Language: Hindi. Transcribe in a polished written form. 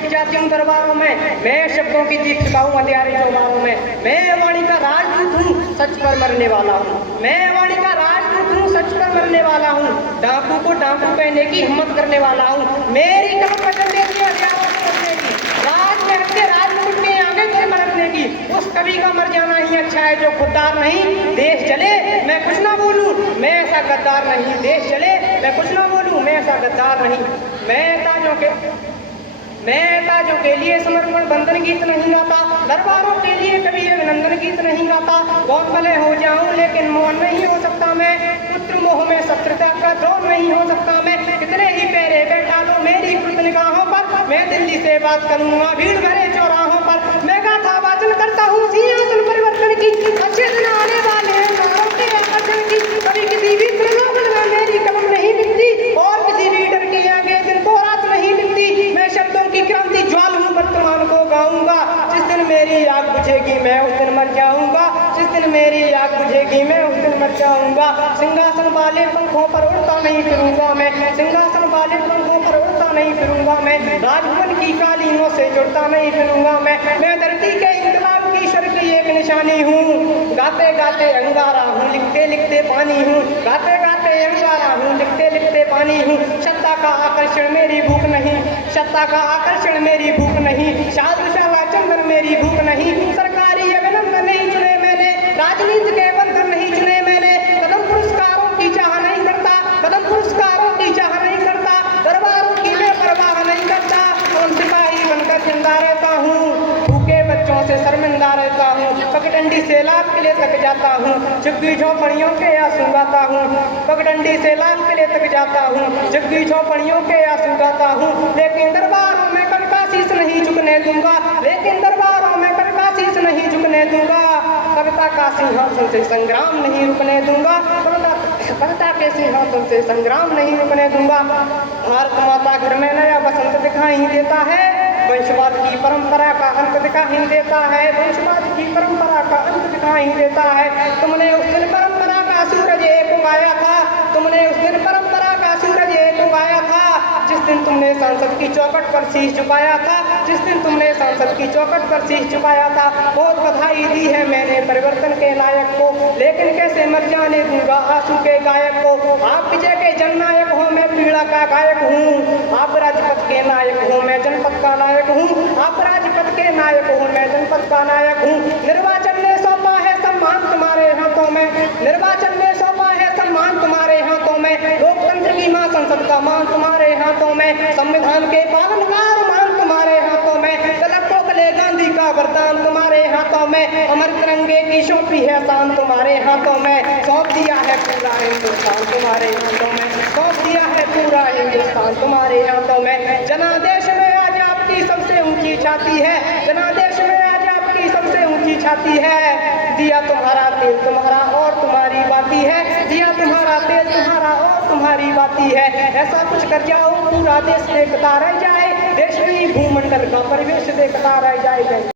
बिक जाती हूँ दरबारों में, मैं शब्दों की जीत चुकाऊँ अंधियारे चौबारों में। मैं वाणी का राजदूत हूँ, सच पर मरने वाला हूँ। मैं वाणी का राजदूत हूँ, सच पर मरने वाला हूँ। डाकू को डाकू कहने की हिम्मत करने वाला हूँ। मेरी कलम वचन देती है हथियारों से करने की, राज में रखते राजमुकुट के आगे से मरने की। उस कवि का मर जाना ही अच्छा है जो खुददार नहीं। देश जले मैं कुछ ना बोलूं, मैं ऐसा गद्दार नहीं। देश जले मैं कुछ ना बोलूं, मैं ऐसा गद्दार नहीं। मैं ताजों के लिए समर्पण बंधन गीत नहीं गाता, दरबारों के लिए कभी अभिनंदन गीत नहीं गाता। बहुत भले हो जाऊं लेकिन मोहन नहीं हो सकता मैं, पुत्र मोह में शत्रुता का द्रोह नहीं हो सकता मैं। कितने ही पैरे बैठा लो मेरी कृत निगाहों पर, मैं दिल्ली से बात करूंगा भीड़ भरे चौराहों पर। मैं गाथा वाचन करता हूँ सिंहासन परिवर्तन की, अच्छे दिन आने वाले हैं नारों के आकर्षण की। कभी किसी भी प्रलोभन में मेरी कलम नहीं बिकती, और किसी भी डर के आगे दिन को रात नहीं मिलती। मैं शब्दों की क्रांति ज्वाल हूँ, वर्तमान को गाऊंगा। जिस दिन मेरी आग बुझेगी मैं उस दिन मर जाऊंगा, जिस दिन मेरी आग बुझेगी मैं उस दिन मर जाऊंगा। सिंहासन वाले पंखों पर उड़ता नहीं फिरूंगा मैं, सिंहासन वाले पंखों पर उड़ता नहीं फिरूंगा मैं। राजभवन की कालीनों से जुड़ता नहीं फिरूंगा मैं धरती के इंकलाब की ईश्वर की एक निशानी हूँ। गाते गाते अंगारा हूँ, लिखते लिखते पानी हूँ। गाते गाते अंगारा हूँ, लिखते लिखते पानी हूँ। सत्ता का आकर्षण मेरी भूख नहीं, सत्ता का आकर्षण मेरी भूख नहीं। शाला चंदन मेरी भूख नहीं। सरकारी अभिनंदन नहीं चुने मैंने, राजनीति के बंधन नहीं चुने मैंने। कदम पुरस्कारों की चाह नहीं करता, कदम पुरस्कारों की चाह नहीं करता। दरबारों की मैं परवाह नहीं करता, और सिपाही बनकर जिंदा रहता हूँ। भूखे बच्चों से शर्मिंदा रहता हूँ, पगडंडी से लाभ के लिए थक जाता हूँ। झुग्गी झोपड़ियों के आंसू गाता हूँ, पगडंडी से लाभ के लिए थक जाता हूँ। झुग्गी झोपड़ियों के आंसू गाता हूँ, लेकिन दरबारों में कभी का शीश नहीं झुकने दूंगा, लेकिन दरबारों में कभी का शीश नहीं झुकने दूंगा। कविता का सिंहासन से संग्राम नहीं रुकने दूंगा, कविता के सिंहासन से संग्राम नहीं रुकने दूंगा। भारत माता घर में नया बसंत दिखाई देता है, वंशवाद की परंपरा का अंत दिखाई देता है, वंशवाद की परंपरा का अंत दिखाई देता है। तुमने उस दिन परंपरा का सूरज एक उगाया था, तुमने उस दिन परंपरा का सूरज एक उगाया था। जिस दिन तुमने संसद की चौखट पर शीश झुकाया था, जिस दिन तुमने संसद की चौखट पर शीश झुकाया था। बहुत बधाई दी है मैंने परिवर्तन के नायक को, लेकिन कैसे मर जाने दूंगा आंसू के गायक को। आप विजय के जननायक हो, मैं पीड़ा का गायक हूँ। आप राजपथ के नायक हो, मैं जनपद का नायक हूँ। आप राजपथ के नायक हो, मैं जनपद का नायक हूँ। निर्वाचन ने सौंपा है सम्मान तुम्हारे हाथों में, निर्वाचन ने सौंपा है सम्मान तुम्हारे हाथों में। लोकतंत्र की मां संसद का मान तुम्हारे हाथों में, संविधान के पालनहार मान तुम्हारे हाथों में। तलक कोकले गांधी का वरदान तुम्हारे हाथों में, अमर तिरंगे की सौंपी है शान तुम्हारे हाथों में। सौंप दिया है पूरा हिंदुस्तान तुम्हारे हाथों में, सौंप दिया है पूरा हिंदुस्तान तुम्हारे हाथों में। जनादेश में आज आपकी सबसे ऊंची छाती है, जनादेश में आज आपकी सबसे ऊंची छाती है। दिया तुम्हारा तेल तुम्हारा और तुम्हारी बाती है, दिया तुम्हारा तेल तुम्हारा और तुम्हारी बाती है। ऐसा कुछ कर जाओ पूरा देश देखता रह जाए, देश की भूमंडल का परिवेश देखता रह जाए।